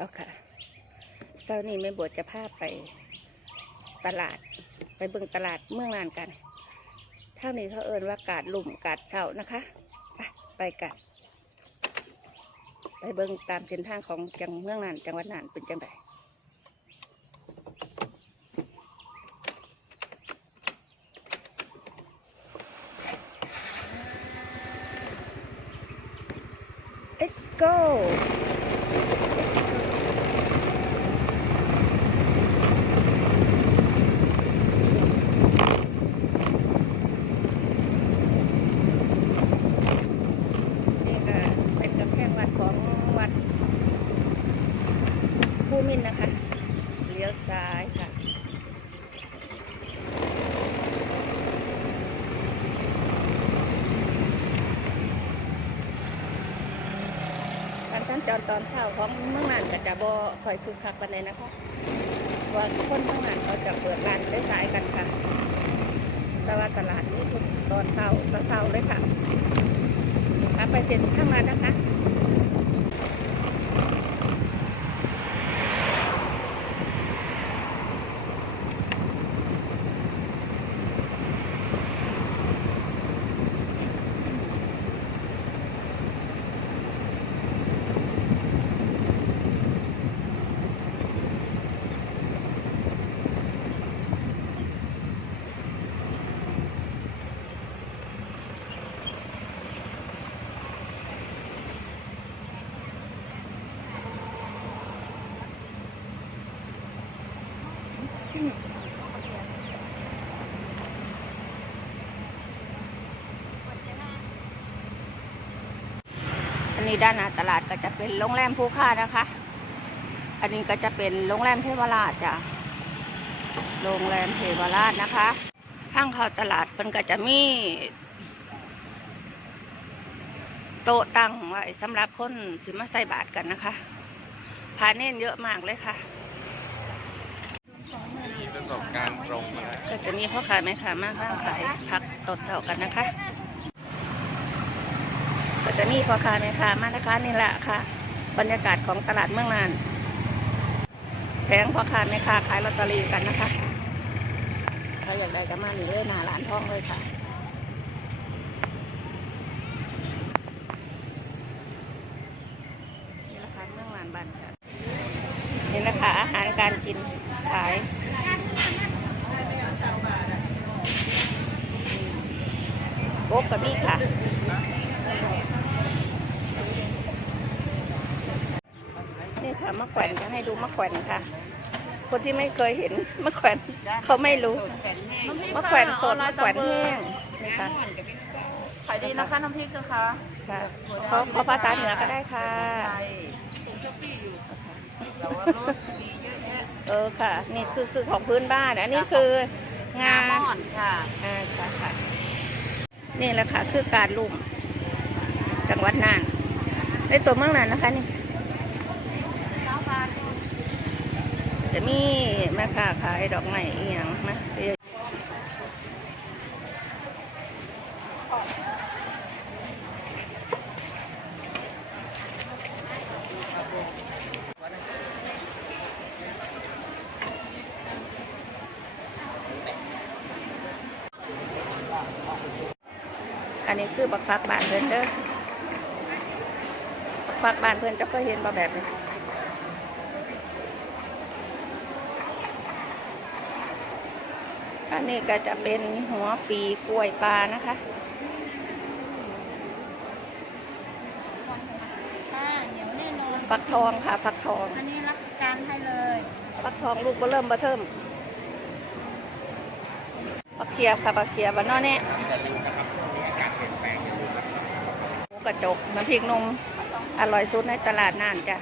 เอาค่ะเช้านี้แม่บวชจะพาไปตลาด ไปเบิ่งตลาดเมืองนานกันเท่านี้เขาเอินว่ากาดลุ่มกาดเสานะคะ ไปไปกันไปเบิ่งตามเส้นทางของจังเมืองนานจังหวัดนานเป็นจังได Let's go ก็เป็นกำแพงวัดของวัดภู มินนะคะ เลี้ยวซ้ายค่ะ การสัญจรตอนเช้าของเมืองนานก็จะบ่คอยคึกคักปานใดนะคะว่าคนเมืองนานเขาจะเปิดร้านได้สายกันค่ะ แต่ว่าตลาดนี้ทุกตอนเช้าตอนเช้าเลยค่ะ ไปเซ็นข้างมานะคะ อันนี้ด้านหน้าตลาดก็จะเป็นโรงแรมภูค่านะคะ อันนี้ก็จะเป็นโรงแรมเทวราชจ้ะ โรงแรมเทวราชนะคะข้างเข้าตลาดมันก็จะมีโต๊ะตั้งไว้สำหรับคนสิมาใส่บาตกันนะคะพาเน้นเยอะมากเลยค่ะ สบการณ์ตรงมาก็จะมีพ่อขาแม่ค้ามาข้างขายผักตดเสากันนะคะ ก็จะมีพ่อค้าแม่ค้ามากนะคะนี่แหละค่ะ บรรยากาศของตลาดเมืองนานแผงพ่อค้าแม่ค้าขายลอตเตอรี่กันนะคะถ้าอยากได้ก็มาหนี่เลยหนาร้านทองเลยค่ะนี่นะคะเมืองนานบ้านค่ะนี่นะคะอาหารการกินขาย โกบกับมีค่ะ นี่ค่ะมะแขวนจะให้ดูมะแขวนค่ะ คนที่ไม่เคยเห็นมะแขวนเขาไม่รู้มะแขวนสดมะแขวนแห้งนี่ค่ะขายดีนะคะน้ำพริกนะคะค่ะเขาเขาภาษาเหนือก็ได้ค่ะแต่ว่ารสมี เยอะแยะเออค่ะ นี่คือคือของพื้นบ้านอันนี้คืองาม่อนค่ะอ่าค่ะค่ะนี่แหละค่ะคือการลุ่มจังหวัดน่านในตัวเมืองน่านนะคะนี่จะมีแม่ค้าขายดอกไม้อีหยังนะ อะอันนี้คือบักฟักบานเพิ่นเด้อบักฟักบานเพิ่นจะก็เห็นบ่แบบนี้อันนี้ก็จะเป็นหัวปีกล้วยปลานะคะค่ะเหนียวแน่นอนฟักทองค่ะฟักทอง อันนี้รับประการให้เลยฟักทองลูกเบอเริ่มเบอเทิมฟักเคียบค่ะฟักเคียบบ้านนอกเนี่ยหมู กระจกน้ำพริกนมอร่อยสุดในตลาดน่านจ้ะ